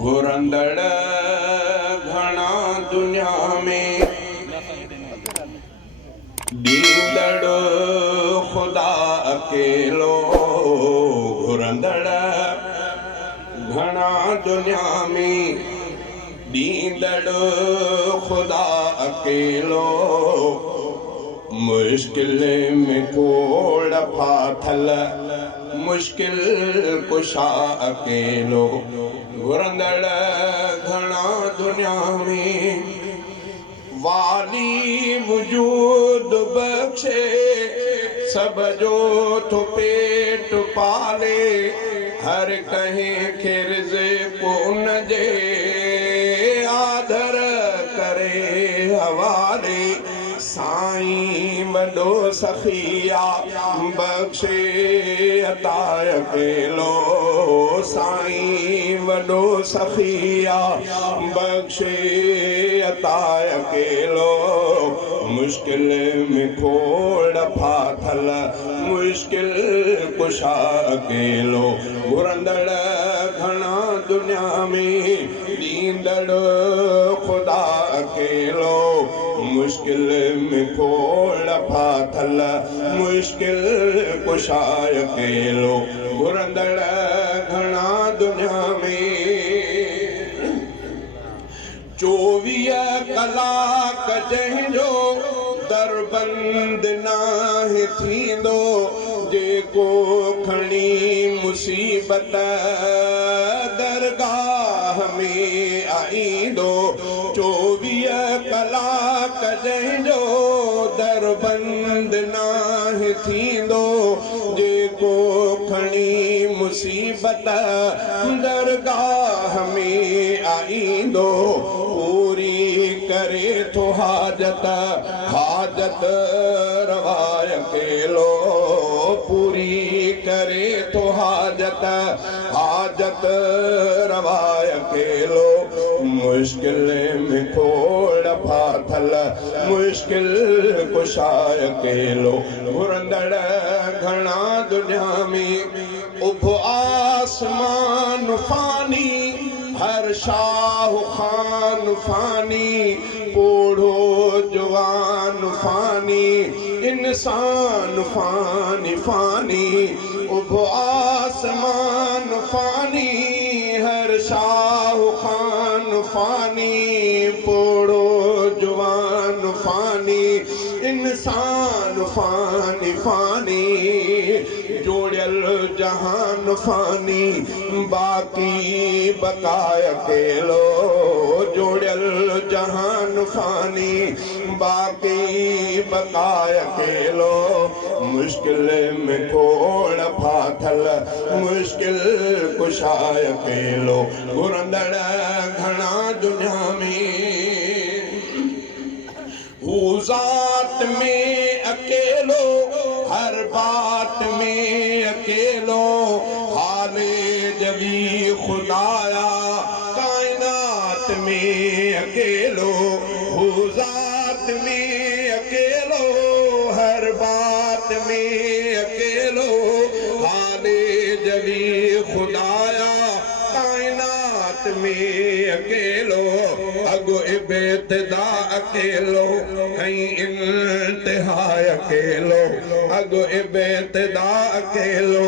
घुरंदड़ घणा दुनिया में दींदड़ खुदा अकेलो घुरंदड़ घणा दुनिया में दींदड़ खुदा अकेलो मुश्किल में कोड़ फाथल मुश्किल कुशा अकेलो घुरंदड़ घणा दुनिया में वाली वजूद बख्शे सब जो तो पेट पाले हर कहीं खिरज को न जे आदर करे हवाले साईं वॾो सखिया बख्शे अता अकेलो साईं वॾो सखिया बख्शे अता अकेलो मुश्किल में खोड़ फाथल मुश्किल कुशा अकेलो घुरंदड़ घणा दुनिया में दींदड़ खुदा अकेलो मुश्किल में खोड़ फाथल मुश्किल कुशा अकेलो घुरंदड़ घणा दुनिया में 24 कलाक जंहिंजो दरबंद नाहे थींदो जेको खणी मुसीबत दरगाह में आईंदो 24 कलाक जंहिंजो दरबंद नाहे थींदो जेको खणी मुसीबत दरगाह में आईंदो पूरी करे तो हाजत हाजत रवाय अकेलो पूरी करे तो हाजत हाजत रवाय अकेलो मुश्किल में खोड़ फाथल मुश्किल कुशा अकेलो घुरंदड़ घणा दुनिया में उभ आसमान फानी हर शाह खान फानी पोढ़ो जवान फानी इंसान फानी फानी उभ आसमान फानी हर शाह खान फानी पोढ़ो जवान फानी इंसान फानी फानी जोड़ियल जहान फानी बाकी बकाय अकेलो जोड़ियल जहान फानी बाकी बकाय अकेलो मुश्किल में खोड़ फाथल मुश्किल कुशा अकेलो घुरंदड़ घणा दुनिया में हू ज़ात में अकेलो हर बात में अकेलो हाले जवी खुदाया कायनात में अकेलो हू ज़ात में अकेलो हर बात में अकेलो हाले जवी खुदाया कायनात में अकेलो अगो इब्तिदा अकेलो ऐं इंतिहा अकेलो अगो इब्तिदा अकेलो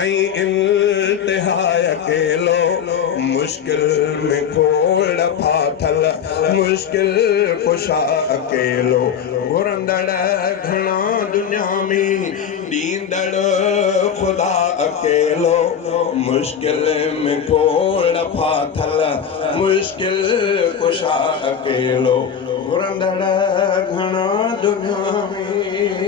ऐं इंतिहा अकेलो मुश्किल में खोड़ फाथल मुश्किल कुशा अकेलो घुरंदड़ घणा दुनिया में दींदड़ खुदा अकेलो मुश्किल में खोड़ फाथल मुश्किल कुशा अकेलो घुरंदड़ घणा दुनिया में